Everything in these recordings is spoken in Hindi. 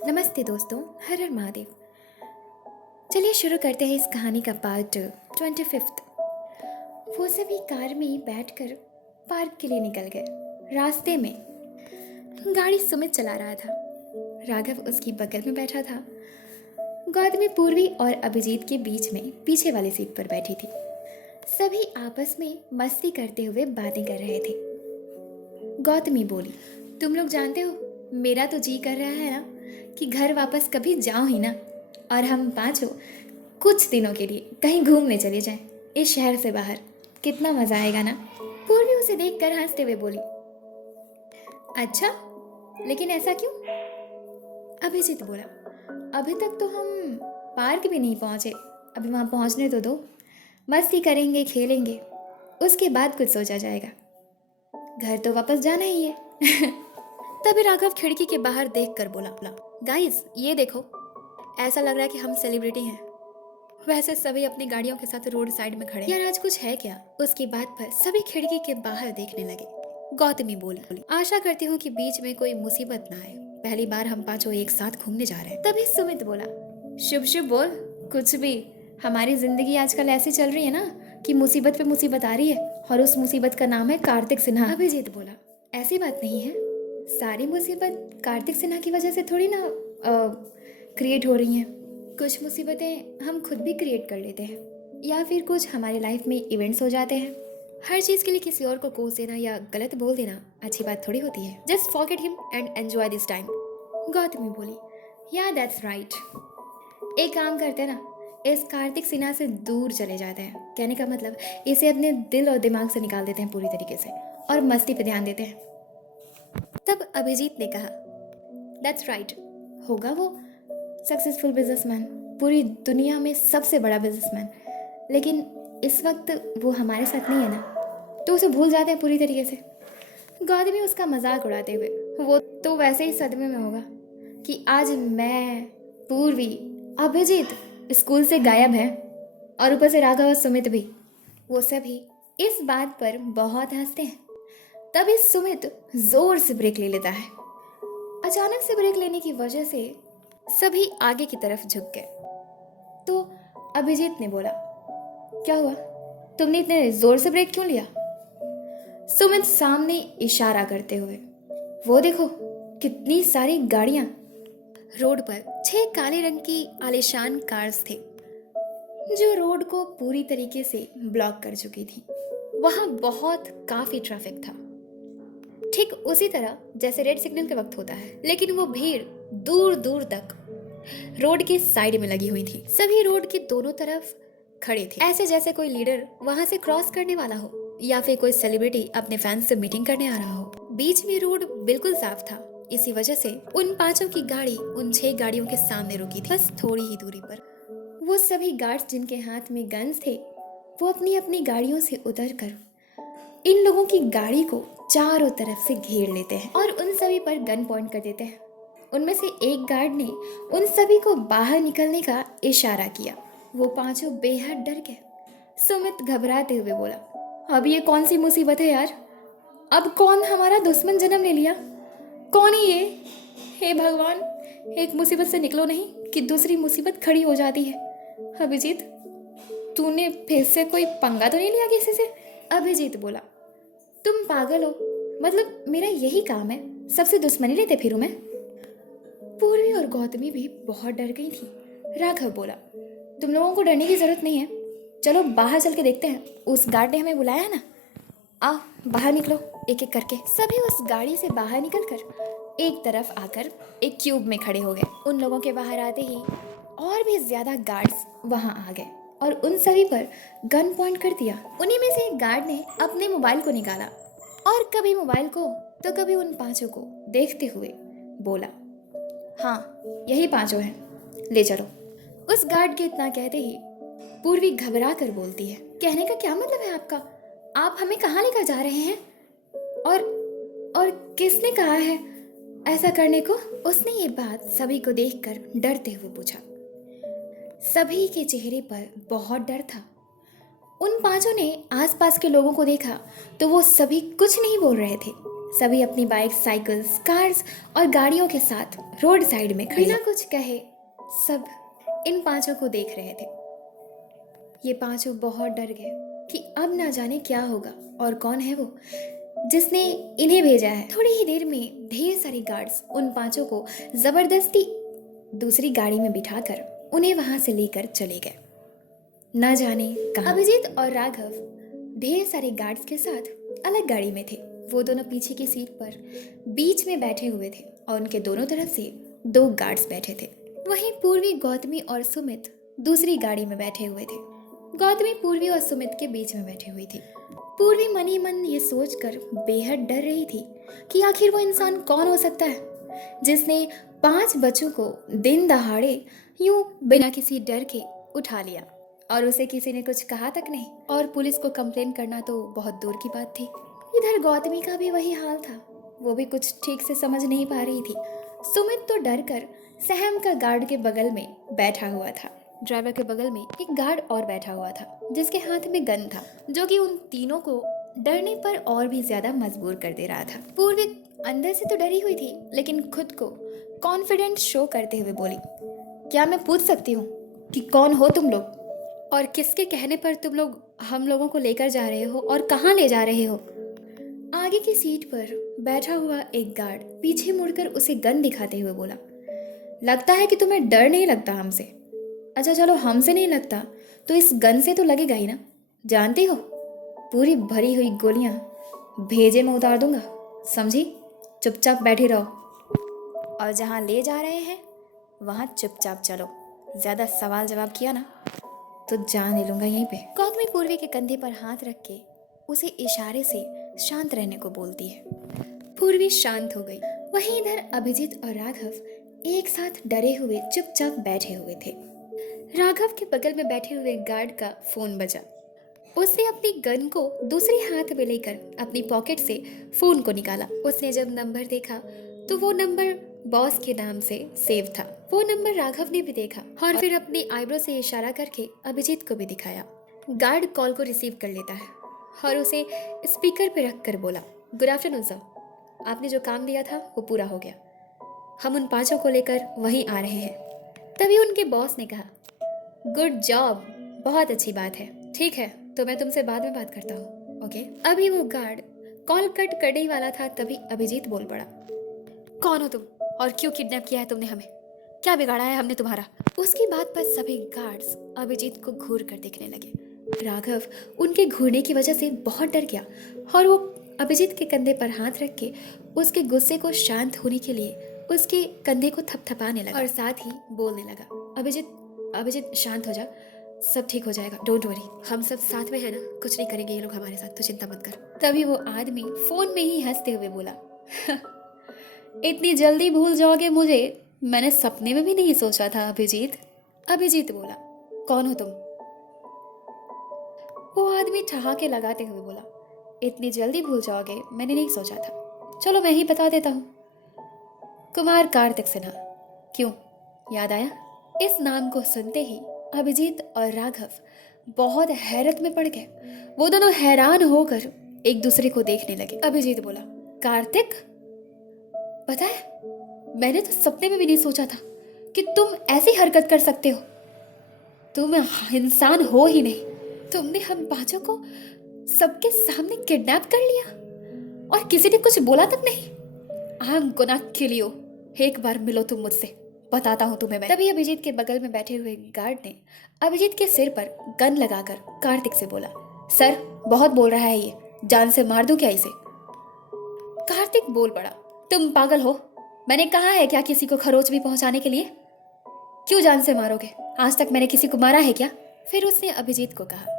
नमस्ते दोस्तों, हर हर महादेव। चलिए शुरू करते हैं इस कहानी का पार्ट 25। वो सभी कार में बैठकर पार्क के लिए निकल गए। रास्ते में गाड़ी सुमित चला रहा था। राघव उसकी बगल में बैठा था। गौतमी पूर्वी और अभिजीत के बीच में पीछे वाली सीट पर बैठी थी। सभी आपस में मस्ती करते हुए बातें कर रहे थे। गौतमी बोली, तुम लोग जानते हो, मेरा तो जी कर रहा है ना कि घर वापस कभी जाओ ही ना, और हम पांचों कुछ दिनों के लिए कहीं घूमने चले जाएं, इस शहर से बाहर। कितना मजा आएगा ना। पूर्वी उसे देखकर हंसते हुए बोली, अच्छा, लेकिन ऐसा क्यों? अभिजीत बोला, अभी तक तो हम पार्क भी नहीं पहुंचे, अभी वहां पहुंचने तो दो। मस्ती करेंगे, खेलेंगे, उसके बाद कुछ सोचा जाएगा। घर तो वापस जाना ही है। तभी राघव खिड़की के बाहर देखकर बोला, गाइस ये देखो, ऐसा लग रहा है कि हम सेलिब्रिटी हैं। वैसे सभी अपनी गाड़ियों के साथ रोड साइड में खड़े। यार आज कुछ है क्या? उसकी बात पर सभी खिड़की के बाहर देखने लगे। गौतमी बोली, आशा करती हूँ कि बीच में कोई मुसीबत ना आए, पहली बार हम पांचों एक साथ घूमने जा रहे हैं। तभी सुमित बोला, शुभ शुभ बोल, कुछ भी। हमारी जिंदगी आजकल ऐसी चल रही है ना कि मुसीबत पे मुसीबत आ रही है, और उस मुसीबत का नाम है कार्तिक सिन्हा। अभिजीत बोला, ऐसी बात नहीं है, सारी मुसीबत कार्तिक सिन्हा की वजह से थोड़ी ना क्रिएट हो रही हैं। कुछ मुसीबतें हम खुद भी क्रिएट कर लेते हैं, या फिर कुछ हमारी लाइफ में इवेंट्स हो जाते हैं। हर चीज़ के लिए किसी और को कोस देना या गलत बोल देना अच्छी बात थोड़ी होती है। Just forget him and enjoy this time. Gautami बोली, या दैट्स राइट। एक काम करते हैं ना, इस कार्तिक सिन्हा से दूर चले जाते हैं। कहने का मतलब, इसे अपने दिल और दिमाग से निकाल देते हैं पूरी तरीके से, और मस्ती पे ध्यान देते हैं। तब अभिजीत ने कहा, दैट्स राइट। होगा वो सक्सेसफुल बिजनेसमैन, पूरी दुनिया में सबसे बड़ा बिजनेसमैन, लेकिन इस वक्त वो हमारे साथ नहीं है ना, तो उसे भूल जाते हैं पूरी तरीके से। गौतमी उसका मजाक उड़ाते हुए, वो तो वैसे ही सदमे में होगा कि आज मैं, पूर्वी, अभिजीत स्कूल से गायब हैं, और ऊपर से राघव और सुमित भी। वो सभी इस बात पर बहुत हंसते हैं। तभी सुमित जोर से ब्रेक ले लेता है। अचानक से ब्रेक लेने की वजह से सभी आगे की तरफ झुक गए। तो अभिजीत ने बोला, क्या हुआ, तुमने इतने जोर से ब्रेक क्यों लिया? सुमित सामने इशारा करते हुए, वो देखो कितनी सारी गाड़ियां। रोड पर 6 काले रंग की आलीशान कार्स थे, जो रोड को पूरी तरीके से ब्लॉक कर चुकी थी। वहां बहुत काफी ट्रैफिक था, ठीक उसी तरह जैसे रेड सिग्नल के वक्त होता है, लेकिन वो भीड़ दूर दूर तक रोड के साइड में लगी हुई थी। सभी रोड के दोनों तरफ खड़े थे, ऐसे जैसे कोई लीडर वहां से क्रॉस करने वाला हो, या फिर कोई सेलिब्रिटी अपने फैंस से मीटिंग करने आ रहा हो। बीच में रोड बिल्कुल साफ था, इसी वजह से उन पांचों की गाड़ी उन 6 गाड़ियों के सामने रुकी थी, बस थोड़ी ही दूरी पर। वो सभी गार्ड्स जिनके हाथ में गन्स थे, वो अपनी अपनी गाड़ियों से उतरकर इन लोगों की गाड़ी को चारों तरफ से घेर लेते हैं और उन सभी पर गन पॉइंट कर देते हैं। उनमें से एक गार्ड ने उन सभी को बाहर निकलने का इशारा किया। वो पांचों बेहद डर गए। सुमित घबराते हुए बोला, अब ये कौन सी मुसीबत है यार? अब कौन हमारा दुश्मन जन्म ले लिया? कौन है ये? हे भगवान, एक मुसीबत से निकलो नहीं कि दूसरी मुसीबत खड़ी हो जाती है। अभिजीत, तूने फिर से कोई पंगा तो नहीं लिया किसी से? अभिजीत बोला, तुम पागल हो, मतलब मेरा यही काम है, सबसे दुश्मनी लेते फिरूं मैं? पूर्वी और गौतमी भी बहुत डर गई थी। राघव बोला, तुम लोगों को डरने की जरूरत नहीं है, चलो बाहर चल के देखते हैं, उस गार्ड ने हमें बुलाया है ना। आओ बाहर निकलो, एक एक करके। सभी उस गाड़ी से बाहर निकलकर एक तरफ आकर एक क्यूब में खड़े हो गए। उन लोगों के बाहर आते ही और भी ज्यादा गार्ड्स वहां आ गए और उन सभी पर गन पॉइंट कर दिया। उन्हीं में से एक गार्ड ने अपने मोबाइल को निकाला और कभी मोबाइल को तो कभी उन पांचों को देखते हुए बोला, हाँ यही पांचों हैं, ले चलो। उस गार्ड के इतना कहते ही पूर्वी घबरा कर बोलती है, कहने का क्या मतलब है आपका? आप हमें कहाँ लेकर जा रहे हैं? और किसने कहा है ऐसा करने को? उसने ये बात सभी को देखकर डरते हुए पूछा। सभी के चेहरे पर बहुत डर था। उन पांचों ने आसपास के लोगों को देखा तो वो सभी कुछ नहीं बोल रहे थे। सभी अपनी बाइक, साइकिल्स, कार्स और गाड़ियों के साथ रोड साइड में खड़े बिना कुछ कहे सब इन पांचों को देख रहे थे। ये पांचों बहुत डर गए कि अब ना जाने क्या होगा और कौन है वो जिसने इन्हें भेजा है। थोड़ी ही देर में ढेर सारे गार्ड्स उन पांचों को जबरदस्ती दूसरी गाड़ी में बिठाकर उन्हें वहां से लेकर चले गए। न जाने कहां। अभिजीत और राघव ढेर सारे गार्ड्स के साथ अलग गाड़ी में थे। वो दोनों पीछे की सीट पर बीच में बैठे हुए थे और उनके दोनों तरफ से 2 गार्ड्स बैठे थे। वहीं पूर्वी, गौतमी और सुमित दूसरी गाड़ी में बैठे हुए थे। गौतमी पूर्वी और सुमित के बीच में बैठी हुई थी। पूर्वी मन ही मन ये सोचकर बेहद डर रही थी कि आखिर वो इंसान कौन हो सकता है जिसने 5 बच्चों को दिन दहाड़े यूं बिना किसी डर के उठा लिया और उसे किसी ने कुछ कहा तक नहीं, और पुलिस को कंप्लेन करना तो बहुत दूर की बात थी। इधर गौतमी का भी वही हाल था, वो भी कुछ ठीक से समझ नहीं पा रही थी। सुमित तो डर कर सहम का गार्ड के बगल में बैठा हुआ था। ड्राइवर के बगल में एक गार्ड और बैठा हुआ था जिसके हाथ में गन था, जो कि उन तीनों को डरने पर और भी ज्यादा मजबूर कर दे रहा था। पूर्वी अंदर से तो डरी हुई थी, लेकिन खुद को कॉन्फिडेंट शो करते हुए बोली, क्या मैं पूछ सकती हूँ कि कौन हो तुम लोग और किसके कहने पर तुम लोग हम लोगों को लेकर जा रहे हो और कहाँ ले जा रहे हो? आगे की सीट पर बैठा हुआ एक गार्ड पीछे मुड़कर उसे गन दिखाते हुए बोला, लगता है कि तुम्हें डर नहीं लगता हमसे। अच्छा चलो, हमसे नहीं लगता तो इस गन से तो लगेगा ही ना। जानती हो, पूरी भरी हुई गोलियां भेजे में उतार दूंगा, समझी? चुपचाप बैठे रहो और जहां ले जा रहे हैं वहां चुपचाप चलो। ज्यादा सवाल जवाब किया ना तो जान ले लूंगा यहीं पे। गौतमी पूर्वी के कंधे पर हाथ रख के उसे इशारे से शांत रहने को बोलती है। पूर्वी शांत हो गई। वहीं इधर अभिजीत और राघव एक साथ डरे हुए चुपचाप बैठे हुए थे। राघव के बगल में बैठे हुए गार्ड का फोन बजा। उसने अपनी गन को दूसरे हाथ में लेकर अपनी पॉकेट से फोन को निकाला। उसने जब नंबर देखा तो वो नंबर बॉस के नाम से सेव था। वो नंबर राघव ने भी देखा और फिर अपनी आईब्रो से इशारा करके अभिजीत को भी दिखाया। गार्ड कॉल को रिसीव कर लेता है और उसे स्पीकर पे रख कर बोला, गुड आफ्टरनून सर, आपने जो काम दिया था वो पूरा हो गया। हम उन 5 को लेकर वहीं आ रहे हैं। तभी उनके बॉस ने कहा, गुड जॉब, बहुत अच्छी बात है। ठीक है, तो मैं तुमसे बाद में बात करता हूँ, ओके? अभी वो गार्ड कॉल कट करने ही वाला था, तभी अभिजीत बोल पड़ा, कौन हो तुम और क्यों किडनैप किया है तुमने हमें? क्या बिगाड़ा है हमने तुम्हारा? उसकी बात पर सभी गार्ड्स अभिजीत को घूर कर देखने लगे। राघव उनके घूरने की वजह से बहुत डर गया और वो अभिजीत के कंधे पर हाथ रख के उसके गुस्से को शांत होने के लिए उसके कंधे को थपथपाने लगा और साथ ही बोलने लगा, अभिजीत शांत हो जा, सब ठीक हो जाएगा, डोंट वरी, हम सब साथ में है ना, कुछ नहीं करेंगे ये लोग हमारे साथ, तो चिंता मत कर। तभी वो आदमी फोन में ही हंसते हुए बोला, इतनी जल्दी भूल जाओगे मुझे? मैंने सपने में भी नहीं सोचा था अभिजीत। अभिजीत बोला, कौन हो तुम? वो आदमी ठहाके लगाते हुए बोला, इतनी जल्दी भूल जाओगे मैंने नहीं सोचा था, चलो मैं ही बता देता हूँ, कुमार कार्तिक सिन्हा। क्यों, याद आया? इस नाम को सुनते ही अभिजीत और राघव बहुत हैरत में पड़ गए। वो दोनों हैरान होकर एक दूसरे को देखने लगे। अभिजीत बोला, कार्तिक? पता है, मैंने तो सपने में भी नहीं सोचा था कि तुम ऐसी हरकत कर सकते हो। तुम इंसान हो ही नहीं, तुमने हम 5 को सबके सामने किडनैप कर लिया और किसी ने कुछ बोला तक नहीं। I am gonna kill you, एक बार मिलो तुम मुझसे, बताता हूँ तुम्हें मैं। तभी अभिजीत के बगल में बैठे हुए गार्ड ने अभिजीत के सिर पर गन लगाकर कार्तिक से बोला, सर बहुत बोल रहा है ये, जान से मार दूं क्या इसे? कार्तिक बोल पड़ा, तुम पागल हो? मैंने कहा है क्या किसी को खरोच भी पहुंचाने के लिए? क्यों जान से मारोगे? आज तक मैंने किसी को मारा है क्या? फिर उसने अभिजीत को कहा,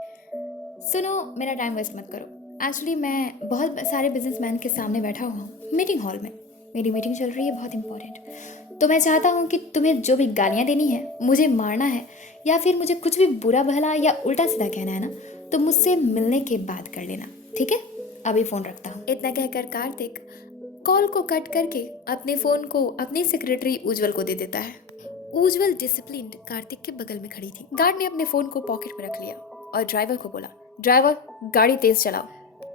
सुनो, मेरा टाइम वेस्ट मत करो। एक्चुअली मैं बहुत सारे बिजनेसमैन के सामने बैठा हुआ हूँ मीटिंग हॉल में, मेरी मीटिंग चल रही है बहुत इंपॉर्टेंट। तो मैं चाहता हूँ कि तुम्हें जो भी गालियाँ देनी है, मुझे मारना है या फिर मुझे कुछ भी बुरा भला या उल्टा सीधा कहना है ना, तो मुझसे मिलने के बाद कर लेना, ठीक है? अभी फ़ोन रखता हूँ। इतना कहकर कार्तिक कॉल को कट करके अपने फ़ोन को अपनी सेक्रेटरी उज्जवल को दे देता है। उज्जवल डिसिप्लिन्ड कार्तिक के बगल में खड़ी थी। गार्ड ने अपने फ़ोन को पॉकेट में रख लिया और ड्राइवर को बोला, ड्राइवर गाड़ी तेज़ चलाओ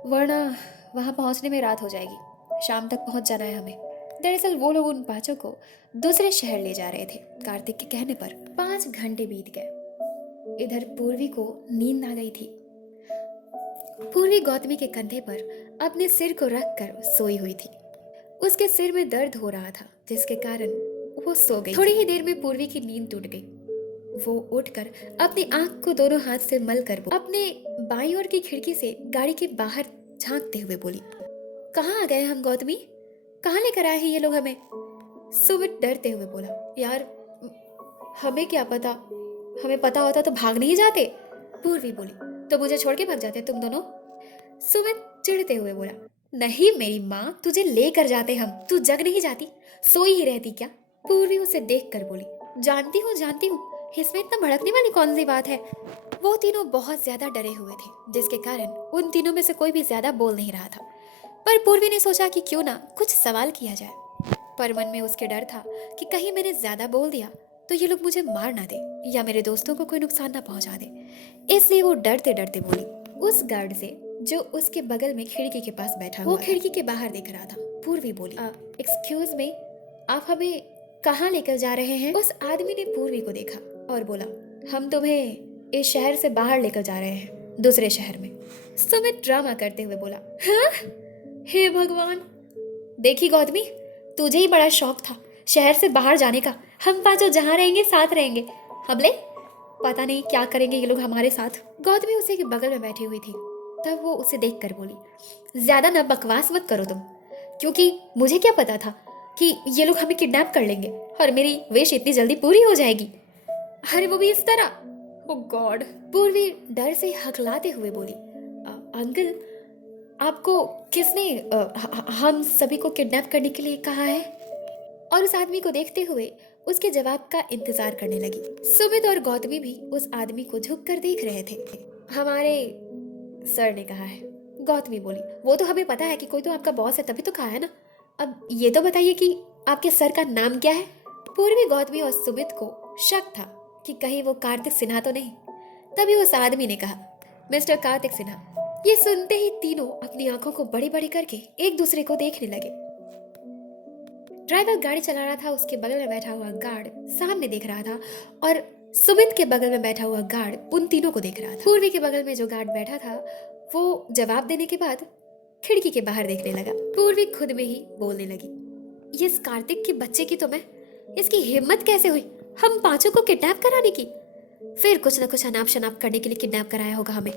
वरना वहाँ पहुँचने में रात हो जाएगी। शाम तक पहुंच जाना है हमें। दरअसल वो लोग उन पांचों को दूसरे शहर ले जा रहे थे कार्तिक के कहने पर। 5 घंटे बीत गए। इधर पूर्वी को नींद आ गई थी। पूर्वी गौतमी के कंधे पर अपने सिर को रखकर सोई हुई थी। उसके सिर में दर्द हो रहा था जिसके कारण वो सो गई। थोड़ी ही देर में पूर्वी की नींद टूट गई। वो उठकर अपनी आंख को दोनों हाथ से मलकर अपने बाईं ओर की खिड़की से गाड़ी के बाहर झांकते हुए बोली, कहाँ आ गए हम गौतमी? कहाँ लेकर आए हैं ये लोग हमें? सुमित डरते हुए बोला, यार हमें क्या पता, हमें पता होता तो भाग नहीं जाते। पूर्वी बोली, तो मुझे छोड़ के भाग जाते तुम दोनों? सुमित चिढ़ते हुए बोला, नहीं मेरी माँ, तुझे लेकर जाते हम। तू जग नहीं जाती, सोई ही रहती क्या? पूर्वी उसे देखकर बोली, जानती हूँ, इसमें इतना भड़कने वाली कौन सी बात है? वो तीनों बहुत ज्यादा डरे हुए थे जिसके कारण उन तीनों में से कोई भी ज्यादा बोल नहीं रहा था। पर पूर्वी ने सोचा कि क्यों ना कुछ सवाल किया जाए। पर मन में उसके डर था कि कहीं मैंने ज्यादा बोल दिया तो ये लोग मुझे मार ना दे या मेरे दोस्तों को कोई नुकसान ना पहुंचा दे। इसलिए वो डरते डरते बोली। उस गार्ड से जो उसके बगल में खिड़की के पास बैठा हुआ, वो खिड़की के बाहर देख रहा था। पूर्वी बोली, एक्सक्यूज मी, आप हमें कहाँ लेकर जा रहे हैं? उस आदमी ने पूर्वी को देखा और बोला, हम तुम्हें इस शहर से बाहर लेकर जा रहे हैं, दूसरे शहर में। सुमित ड्रामा करते हुए बोला, हाँ? हे भगवान! देखी गौतमी, तुझे ही बड़ा शौक था शहर से बाहर जाने का। हम पांचों जहाँ रहेंगे साथ रहेंगे। हबले पता नहीं क्या करेंगे ये लोग हमारे साथ। गौतमी उसे के बगल में बैठी हुई थी। तब वो उसे देखकर बोली, ज्यादा ना बकवास मत करो तुम, क्योंकि मुझे क्या पता था कि ये लोग हमें किडनैप कर लेंगे और मेरी विश इतनी जल्दी पूरी हो जाएगी। अरे वो भी इस तरह। ओह गॉड! पूर्वी डर से हकलाते हुए बोली, अंकल आपको किसने हम सभी को किडनैप करने के लिए कहा है? और उस आदमी को देखते हुए उसके जवाब का इंतजार करने लगी। सुमित और गौतमी भी उस आदमी को झुककर देख रहे थे। हमारे सर ने कहा है, गौतमी बोली। वो तो हमें पता है कि कोई तो आपका बॉस है, तभी तो कहा है ना। अब ये तो बताइए कि आपके सर का नाम क्या है? पूर्वी, गौतमी और सुमित को शक था कि कहीं वो कार्तिक सिन्हा तो नहीं। तभी उस आदमी ने कहा, मिस्टर कार्तिक सिन्हा। ये सुनते ही तीनों अपनी आंखों को बड़ी बड़ी करके एक दूसरे को देखने लगे। ड्राइवर गाड़ी चला रहा था, उसके बगल में बैठा हुआ गार्ड सामने देख रहा था और सुमित के बगल में बैठा हुआ गार्ड उन तीनों को देख रहा था। पूर्वी के बगल में जो गार्ड बैठा था वो जवाब देने के बाद खिड़की के बाहर देखने लगा। पूर्वी खुद में ही बोलने लगी, ये इस कार्तिक के बच्चे की तो मैं, इसकी हिम्मत कैसे हुई हम पांचों को किडनैप कराने की? फिर कुछ न कुछ अनाप शनाप करने के लिए किडनैप कराया होगा हमें।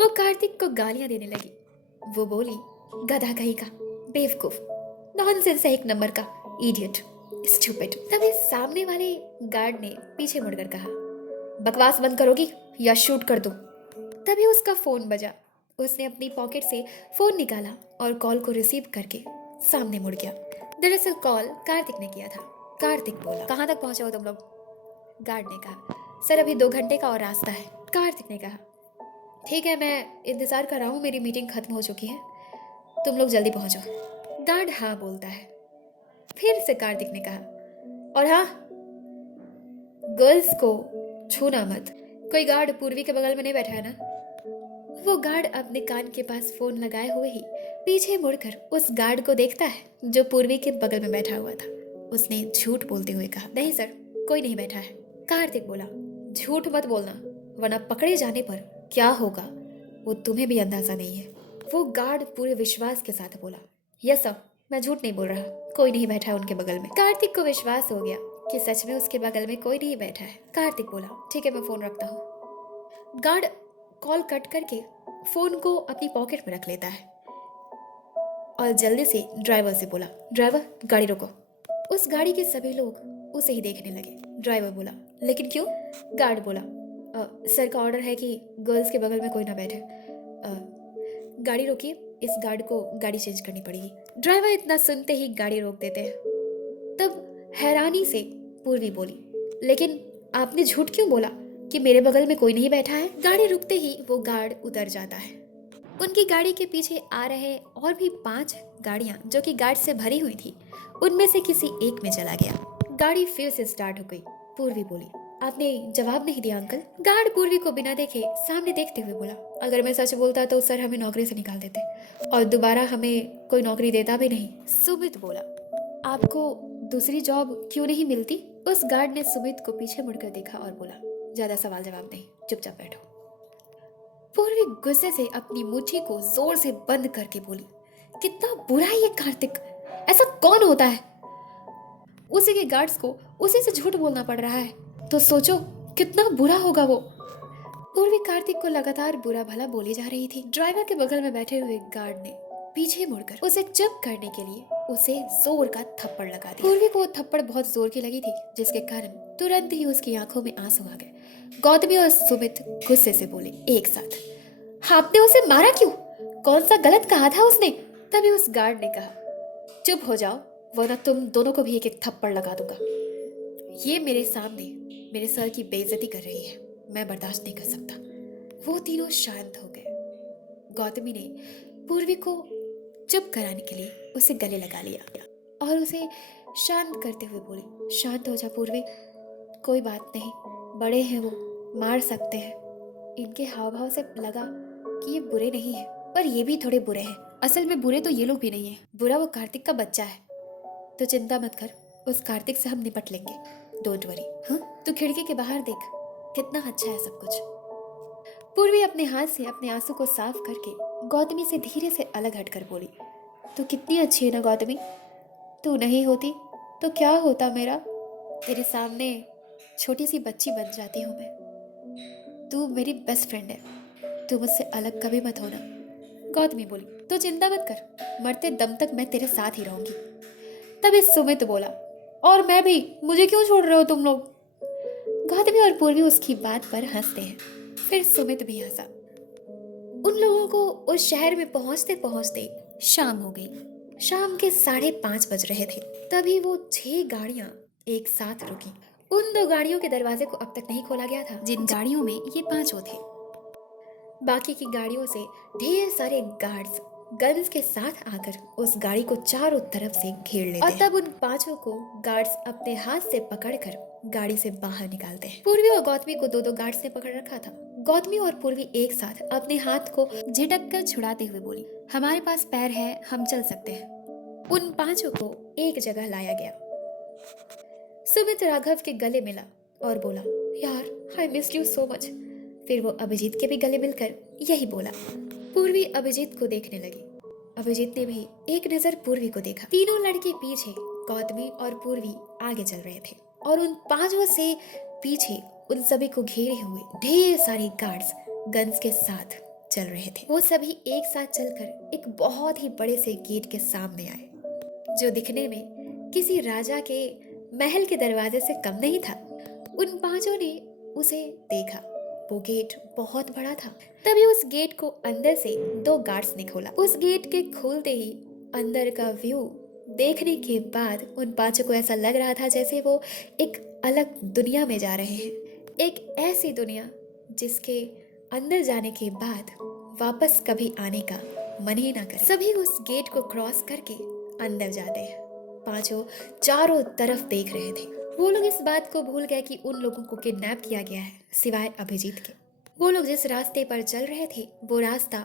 वो कार्तिक को गालियां देने लगी। वो बोली, गधा कहीं का, बेवकूफ, नॉनसेंस है एक नंबर का, इडियट, स्टूपिड। तभी सामने वाले गार्ड ने पीछे मुड़कर कहा, बकवास बंद करोगी या शूट कर दूं? तभी उसका फोन बजा। उसने अपनी पॉकेट से फोन निकाला और कॉल को रिसीव करके सामने मुड़ गया। दरअसल कॉल कार्तिक ने किया था। कार्तिक बोला, कहाँ तक पहुंचे हो तुम लोग? गार्ड ने कहा, सर अभी 2 घंटे का और रास्ता है। कार्तिक ने कहा, ठीक है, मैं इंतजार कर रहा हूँ, मेरी मीटिंग खत्म हो चुकी है, तुम लोग जल्दी पहुंचो। गार्ड हाँ बोलता है। फिर से कार्तिक ने कहा, और हाँ, गर्ल्स को छूना मत। कोई गार्ड पूर्वी के बगल में नहीं बैठा है ना? वो गार्ड अपने कान के पास फोन लगाए हुए ही पीछे मुड़कर उस गार्ड को देखता है जो पूर्वी के बगल में बैठा हुआ था। उसने झूठ बोलते हुए कहा, नहीं सर, कोई नहीं बैठा है। कार्तिक बोला, झूठ मत बोलना वरना पकड़े जाने पर क्या होगा वो तुम्हें भी अंदाजा नहीं है। वो गार्ड पूरे विश्वास के साथ बोला, यस सर, मैं झूठ नहीं बोल रहा, कोई नहीं बैठा है उनके बगल में। कार्तिक को विश्वास हो गया कि सच में उसके बगल में कोई नहीं बैठा है। कार्तिक बोला, ठीक है, मैं फोन रखता हूँ। गार्ड कॉल कट करके फोन को अपनी पॉकेट में रख लेता है और जल्दी से ड्राइवर से बोला, ड्राइवर गाड़ी रोको। उस गाड़ी के सभी लोग उसे ही देखने लगे। ड्राइवर बोला, लेकिन क्यों? गार्ड बोला, सर का ऑर्डर है कि गर्ल्स के बगल में कोई ना बैठे। गाड़ी रोकिए, इस गार्ड को गाड़ी चेंज करनी पड़ेगी। ड्राइवर इतना सुनते ही गाड़ी रोक देते हैं। तब हैरानी से पूर्वी बोली, लेकिन आपने झूठ क्यों बोला कि मेरे बगल में कोई नहीं बैठा है? गाड़ी रुकते ही वो गार्ड उतर जाता है। उनकी गाड़ी के पीछे आ रहे और भी 5 गाड़ियां जो कि गार्ड से भरी हुई थी, उनमें से किसी एक में चला गया। गाड़ी फिर से स्टार्ट हो गई। पूर्वी बोली, आपने जवाब नहीं दिया अंकल। गार्ड पूर्वी को बिना देखे सामने देखते हुए बोला, अगर मैं सच बोलता तो सर हमें नौकरी से निकाल देते और दोबारा हमें कोई नौकरी देता भी नहीं। सुमित बोला, आपको दूसरी जॉब क्यों नहीं मिलती? उस गार्ड ने सुमित को पीछे मुड़कर देखा और बोला, ज्यादा सवाल जवाब नहीं, चुपचाप बैठो। पूर्वी गुस्से से अपनी मुट्ठी को जोर से बंद करके बोली, कितना बुरा है ये कार्तिक, ऐसा कौन होता है? उसी के गार्ड्स को उसी से झूठ बोलना पड़ रहा है, तो सोचो कितना बुरा होगा वो। पूर्वी कार्तिक को लगातार बुरा भला बोली जा रही थी। ड्राइवर के बगल में बैठे हुए गार्ड ने पीछे मुड़कर उसे चुप करने के लिए उसे जोर का थप्पड़ लगा दिया। पूर्वी को वो थप्पड़ बहुत जोर की लगी थी, जिसके कारण तुरंत ही उसकी आंखों में आंसू आ गए। गौतमी और सुमित गुस्से से बोले एक साथ, आपने उसे मारा क्यों? कौन सा गलत कहा था उसने? तभी उस गार्ड ने कहा, चुप हो जाओ वरना तुम दोनों को भी एक एक थप्पड़ लगा दूंगा। ये मेरे सामने मेरे सर की बेइज्जती कर रही है, मैं बर्दाश्त नहीं कर सकता। वो तीनों शांत हो गए। गौतमी ने पूर्वी को चुप कराने के लिए उसे गले लगा लिया और उसे शांत करते हुए बोली, शांत हो जा पूर्वी, कोई बात नहीं, बड़े हैं वो, मार सकते हैं। इनके हाव भाव से लगा कि ये बुरे नहीं हैं, पर ये भी थोड़े बुरे हैं। असल में बुरे तो ये लोग भी नहीं हैं, बुरा वो कार्तिक का बच्चा है। तो चिंता मत कर, उस कार्तिक से हम निपट लेंगे, डोंट वरी। हाँ, तू खिड़की के बाहर देख, कितना अच्छा है सब कुछ। पूर्वी अपने हाथ से अपने आंसू को साफ करके गौतमी से धीरे से अलग हटकर बोली, तू कितनी अच्छी है ना गौतमी, तू नहीं होती तो क्या होता मेरा? तेरे सामने छोटी सी बच्ची बन जाती हूँ मैं। तू मेरी बेस्ट फ्रेंड है, तू मुझसे अलग कभी मत होना। गौतमी बोली, तो चिंता मत कर, मरते दम तक मैं तेरे साथ ही रहूंगी। तभी सुमित बोला, और मैं भी, मुझे क्यों छोड़ रहे हो तुम लोग? गौतमी और पूर्वी उसकी बात पर हंसते हैं। फिर सुमित भी हंसा। उन लोगों को उस शहर में पहुंचते पहुंचते शाम हो गई। शाम के 5:30 बज रहे थे। तभी वो 6 गाड़ियां एक साथ रुकी। उन 2 गाड़ियों के दरवाजे को अब तक नहीं खोला गया था, जिन गाड़ियों में ये 5 थे। बाकी की गाड़ियों से ढेर सारे गार्ड्स गन्स के साथ आकर उस गाड़ी को चारों तरफ से घेर लेते और तब उन 5 को गार्ड्स अपने हाथ से पकड़कर गाड़ी से बाहर निकालते हैं। पूर्वी और गौतमी को 2-2 गार्ड्स ने पकड़ रखा था। गौतमी और पूर्वी एक साथ अपने हाथ को झटक कर छुड़ाते हुए बोली, हमारे पास पैर है, हम चल सकते हैं। उन 5 को एक जगह लाया गया। सुमित राघव के गले मिला और बोला, यार I miss you so much. फिर वो अभिजीत के भी गले मिलकर यही बोला। पूर्वी अभिजीत को देखने लगी। अभिजीत ने भी एक नजर पूर्वी को देखा। तीनों लड़के पीछे, गौतमी और पूर्वी आगे चल रहे थे और उन 5 से पीछे उन सभी को घेरे हुए ढेर सारे गार्ड्स गन्स के साथ चल रहे थे। वो सभी एक साथ चलकर एक बहुत ही बड़े से गेट के सामने आए, जो दिखने में किसी राजा के महल के दरवाजे से कम नहीं था। उन 5 ने उसे देखा। वो गेट बहुत बड़ा था। तभी उस गेट को अंदर से 2 गार्ड्स ने खोला। उस गेट के खोलते ही अंदर का व्यू देखने के बाद उन 5 को ऐसा लग रहा था जैसे वो एक अलग दुनिया में जा रहे हैं। एक ऐसी दुनिया जिसके अंदर जाने के बाद वापस कभी आने का मन ही ना करे। सभी उस गेट को क्रॉस करके अंदर जाते हैं। 5 चारों तरफ देख रहे थे। वो लोग इस बात को भूल गए कि उन लोगों को किडनैप किया गया है, सिवाय अभिजीत के। वो लोग जिस रास्ते पर चल रहे थे वो रास्ता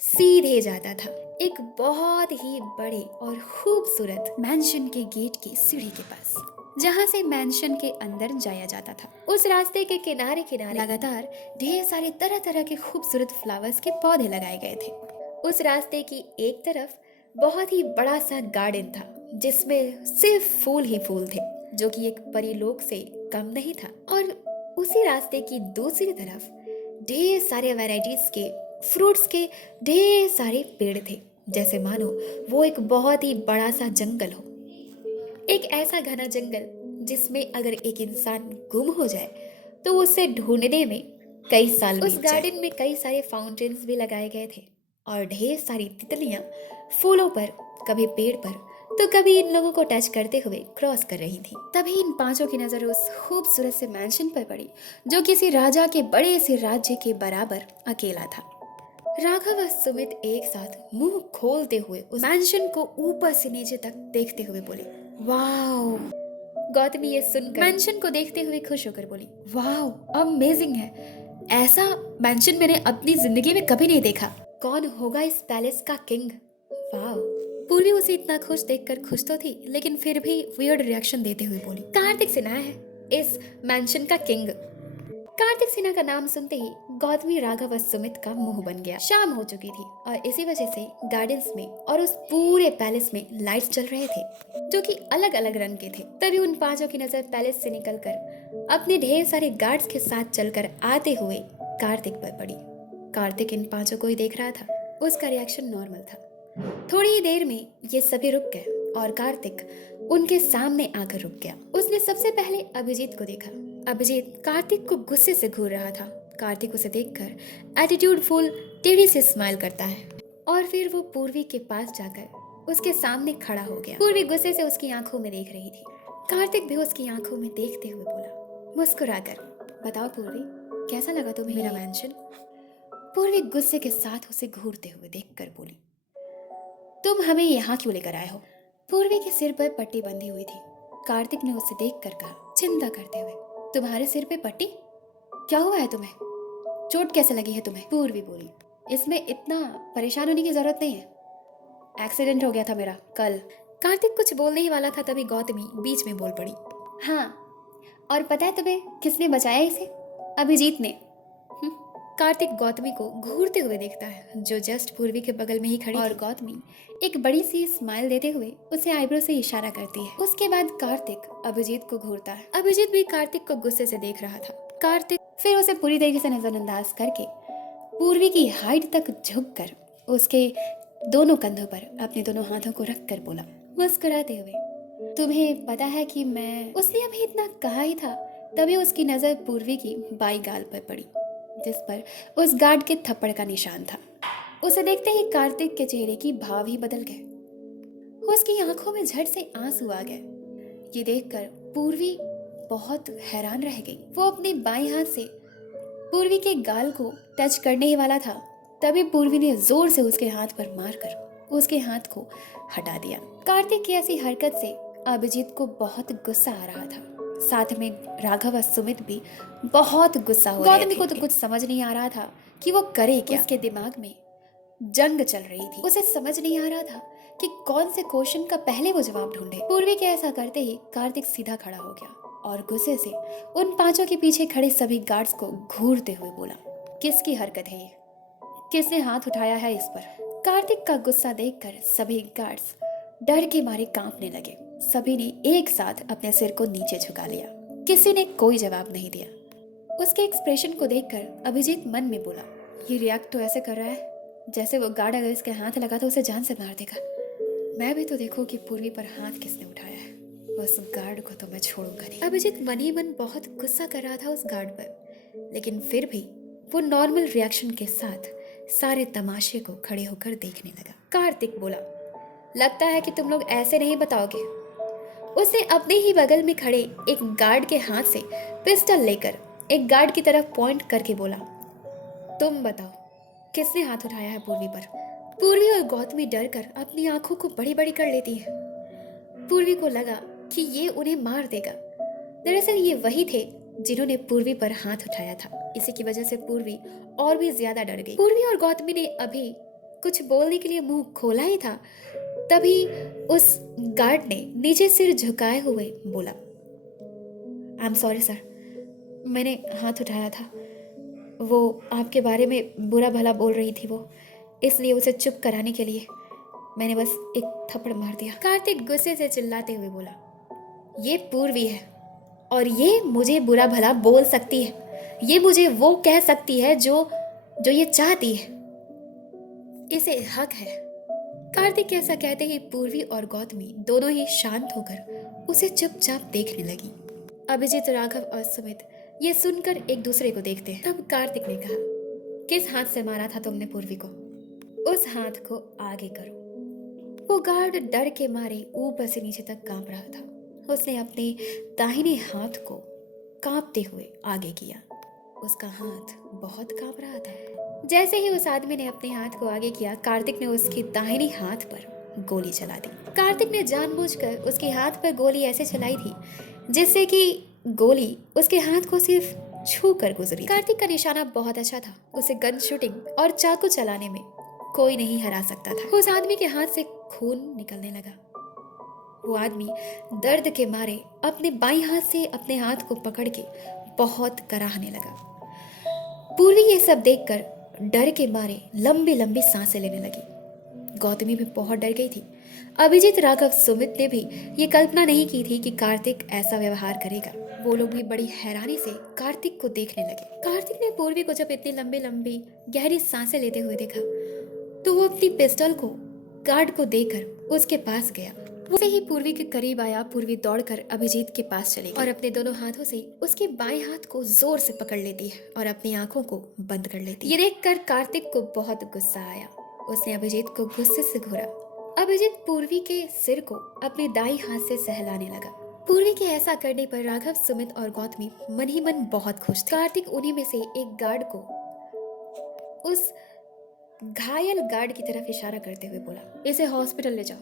सीधे जाता था एक बहुत ही बड़े और खूबसूरत मैंशन के गेट की सीढ़ी के पास, जहाँ से मैंशन के अंदर जाया जाता था। उस रास्ते के किनारे किनारे लगातार ढेर सारे तरह तरह के खूबसूरत फ्लावर्स के पौधे लगाए गए थे। उस रास्ते की एक तरफ बहुत ही बड़ा सा गार्डन था, जिसमें सिर्फ फूल ही फूल थे, जो कि एक परीलोक से कम नहीं था। और उसी रास्ते की दूसरी तरफ ढेर सारे वैरायटीज के फ्रूट्स के ढेर सारे पेड़ थे, जैसे मानो वो एक बहुत ही बड़ा सा जंगल हो। एक ऐसा घना जंगल जिसमें अगर एक इंसान गुम हो जाए तो उसे ढूंढने में कई साल बीत जाए। उस गार्डन में कई सारे फाउंटेन्स भी लगाए गए थे और ढेर सारी तितलियां फूलों पर, कभी पेड़ पर तो कभी इन लोगों को टच करते हुए क्रॉस कर रही थी। तभी इन 5 की नजर उस खूबसूरत से मैंशन पर पड़ी, जो किसी राजा के बड़े से राज्य के बराबर अकेला था। राघव और सुमित एक साथ मुंह खोलते हुए उस मैंशन को ऊपर से नीचे तक देखते हुए बोले, वाओ, गौतमी ये सुनकर मैंशन को देखते हुए खुश होकर बोली, वाह अमेजिंग है, ऐसा मैंशन मैंने अपनी जिंदगी में कभी नहीं देखा। कौन होगा इस पैलेस का किंग? वाह। पूर्वी उसे इतना खुश देखकर खुश तो थी, लेकिन फिर भी वियर्ड रिएक्शन देते हुए बोली, कार्तिक सिन्हा है इस मैंशन का किंग। कार्तिक सिन्हा का नाम सुनते ही गौतमी, राघव और सुमित का मुंह बन गया। शाम हो चुकी थी और इसी वजह से गार्डन्स में और उस पूरे पैलेस में लाइट्स चल रहे थे जो कि अलग अलग रंग के थे। तभी उन पांचों की नजर पैलेस से निकलकर अपने ढेर सारे गार्ड्स के साथ चलकर आते हुए कार्तिक पर पड़ी। कार्तिक इन पांचों को ही देख रहा था। उसका रिएक्शन नॉर्मल था। थोड़ी ही देर में ये सभी रुक गए और कार्तिक उनके सामने आकर रुक गया। उसने सबसे पहले अभिजीत को देखा। अभिजीत कार्तिक को गुस्से से घूर रहा था। कार्तिक उसे देखकर एटीट्यूड फुल टेढ़ी से स्माइल करता है और फिर वो पूर्वी के पास जाकर उसके सामने खड़ा हो गया। पूर्वी गुस्से से उसकी आंखों में देख रही थी। कार्तिक भी उसकी आंखों में देखते हुए बोला मुस्कुराकर, बताओ पूर्वी, कैसा लगा तुम्हें मेरा मैंशन? पूर्वी गुस्से के साथ उसे घूरते हुए देखकर बोली, तुम हमें यहाँ क्यों लेकर आए हो? पूर्वी के सिर पर पट्टी बंधी हुई थी। कार्तिक ने उसे देखकर कहा चिंता करते हुए, तुम्हारे सिर पे पट्टी? क्या हुआ है तुम्हें? चोट कैसे लगी है तुम्हें? पूर्वी बोली, इसमें इतना परेशान होने की जरूरत नहीं है, एक्सीडेंट हो गया था मेरा कल। कार्तिक कुछ बोलने ही वाला था, तभी गौतमी बीच में बोल पड़ी, हाँ, और पता है तुम्हें किसने बचाया इसे? अभिजीत ने। कार्तिक गौतमी को घूरते हुए देखता है जो जस्ट पूर्वी के बगल में ही खड़ी और गौतमी एक बड़ी सी स्माइल देते हुए उसे आईब्रो से इशारा करती है। उसके बाद कार्तिक अभिजीत को घूरता है। अभिजीत भी कार्तिक को गुस्से से देख रहा था। कार्तिक फिर उसे पूरी तरीके से नजरअंदाज करके पूर्वी की हाइट तक झुककर उसके दोनों कंधों पर अपने दोनों हाथों को रख कर बोला मुस्कुराते हुए, तुम्हें पता है कि मैं। उसने अभी इतना कहा ही था तभी उसकी नजर पूर्वी की बाई गाल पर पड़ी जिस पर उस गार्ड के थप्पड़ का निशान था। उसे देखते ही कार्तिक के चेहरे की भाव ही बदल गए। उसकी आंखों में झट से आंसू आ गए। ये देखकर पूर्वी बहुत हैरान रह गई। वो अपने बाएं हाथ से पूर्वी के गाल को टच करने ही वाला था तभी पूर्वी ने जोर से उसके हाथ पर मारकर उसके हाथ को हटा दिया। कार्तिक की ऐसी हरकत से अभिजीत को बहुत गुस्सा आ रहा था। साथ में राघव और सुमित भी बहुत गुस्सा हो रहे थे। गौतमी को तो कुछ समझ नहीं आ रहा था कि वो करे क्या। उसके दिमाग में जंग चल रही थी। उसे समझ नहीं आ रहा था कि कौन से क्वेश्चन का पहले वो जवाब ढूंढे। पूर्वी के ऐसा करते ही कार्तिक सीधा खड़ा हो गया और गुस्से से उन पांचों के पीछे खड़े सभी गार्ड्स को घूरते हुए बोला, किसकी हरकत है ये? किसने हाथ उठाया है इस पर? कार्तिक का गुस्सा देखकर सभी गार्ड्स डर के मारे कांपने लगे। सभी ने एक साथ अपने सिर को नीचे झुका लिया। किसी ने कोई जवाब नहीं दिया। उसके एक्सप्रेशन को देखकर अभिजीत मन में बोला, ये रिएक्ट तो ऐसे कर रहा है जैसे वो गार्ड अगर इसके हाथ लगा तो उसे जान से मार देगा। मैं भी तो देखूं कि पूर्वी पर हाथ किसने उठाया है। उस गार्ड को तो मैं छोड़ूंगा नहीं। अभिजीत मन ही मन बहुत गुस्सा कर रहा था उस गार्ड पर, लेकिन फिर भी वो नॉर्मल रिएक्शन के साथ सारे तमाशे को खड़े होकर देखने लगा। कार्तिक बोला, लगता है कि तुम लोग ऐसे नहीं बताओगे। उसने अपने ही बगल में खड़े एक गार्ड के हाथ से पिस्टल लेकर एक गार्ड की तरफ पॉइंट करके बोला, तुम बताओ किसने हाथ उठाया है पूर्वी पर? पूर्वी और गौतमी डरकर अपनी आंखों को बड़ी बड़ी कर लेती है। पूर्वी को लगा कि ये उन्हें मार देगा। दरअसल ये वही थे जिन्होंने पूर्वी पर हाथ उठाया था। इसी की वजह से पूर्वी और भी ज्यादा डर गई। पूर्वी और गौतमी ने अभी कुछ बोलने के लिए मुंह खोला ही था तभी उस गार्ड ने नीचे सिर झुकाए हुए बोला, आई एम सॉरी सर, मैंने हाथ उठाया था। वो आपके बारे में बुरा भला बोल रही थी वो, इसलिए उसे चुप कराने के लिए मैंने बस एक थप्पड़ मार दिया। कार्तिक गुस्से से चिल्लाते हुए बोला, ये पूर्वी है और ये मुझे बुरा भला बोल सकती है। ये मुझे वो कह सकती है जो ये चाहती है। इसे हक है। कार्तिक ऐसा कहते ही पूर्वी और गौतमी दोनों ही शांत होकर उसे चुपचाप देखने लगी। अभिजीत, राघव और सुमित ये सुनकर एक दूसरे को देखते हैं। तब कार्तिक ने कहा, किस हाथ से मारा था तुमने पूर्वी को? उस हाथ को आगे करो। वो गार्ड डर के मारे ऊपर से नीचे तक कांप रहा था। उसने अपने दाहिने हाथ को कांपते हुए आगे किया। उसका हाथ बहुत कांप रहा था। जैसे ही उस आदमी ने अपने हाथ को आगे किया, कार्तिक ने उसके दाहिने हाथ पर गोली चला दी। कार्तिक ने जानबूझकर उसके हाथ पर गोली ऐसे चलाई थी जिससे कि गोली उसके हाथ को सिर्फ छू कर गुजरी। कार्तिक का निशाना बहुत अच्छा था, उसे गन शूटिंग और चाकू चलाने में कोई नहीं हरा सकता था। उस आदमी के हाथ से खून निकलने लगा। वो आदमी दर्द के मारे अपने बाईं हाथ से अपने हाथ को पकड़ के बहुत कराहने लगा। पूर्वी ये सब देखकर डर के मारे लंबी लंबी सांसें लेने लगी। गौतमी भी बहुत डर गई थी। अभिजीत, राघव, सुमित ने भी ये कल्पना नहीं की थी कि कार्तिक ऐसा व्यवहार करेगा। वो लोग भी बड़ी हैरानी से कार्तिक को देखने लगे। कार्तिक ने पूर्वी को जब इतनी लंबी लंबी गहरी सांसें लेते हुए देखा तो वो अपनी पिस्टल को गार्ड को देकर उसके पास गया। वो से ही पूर्वी के करीब आया। पूर्वी दौड़कर अभिजीत के पास चली गई और अपने दोनों हाथों से उसके बाएं हाथ को जोर से पकड़ लेती है और अपनी आंखों को बंद कर लेती है। ये देखकर कार्तिक को बहुत गुस्सा आया। उसने अभिजीत को गुस्से से घूरा। अभिजीत पूर्वी के सिर को अपने दाईं हाथ से सहलाने लगा। पूर्वी के ऐसा करने पर राघव, सुमित और गौतमी मन ही मन बहुत खुश थे। कार्तिक उन्हीं में से एक गार्ड को उस घायल गार्ड की तरफ इशारा करते हुए बोला, इसे हॉस्पिटल ले जाओ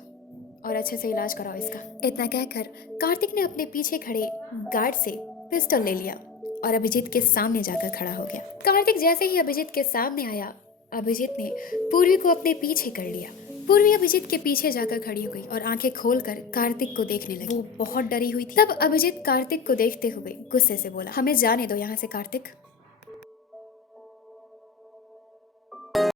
और अच्छे से इलाज कराओ इसका। इतना कहकर कार्तिक ने अपने पीछे खड़े गार्ड से पिस्टल ले लिया और अभिजीत के सामने जाकर खड़ा हो गया। कार्तिक जैसे ही अभिजीत के सामने आया, अभिजीत ने पूर्वी को अपने पीछे कर लिया। पूर्वी अभिजीत के पीछे जाकर खड़ी हो गई और आंखें खोलकर कार्तिक को देखने लगी। वो बहुत डरी हुई थी। तब अभिजीत कार्तिक को देखते हुए गुस्से से बोला, हमें जाने दो यहाँ से कार्तिक।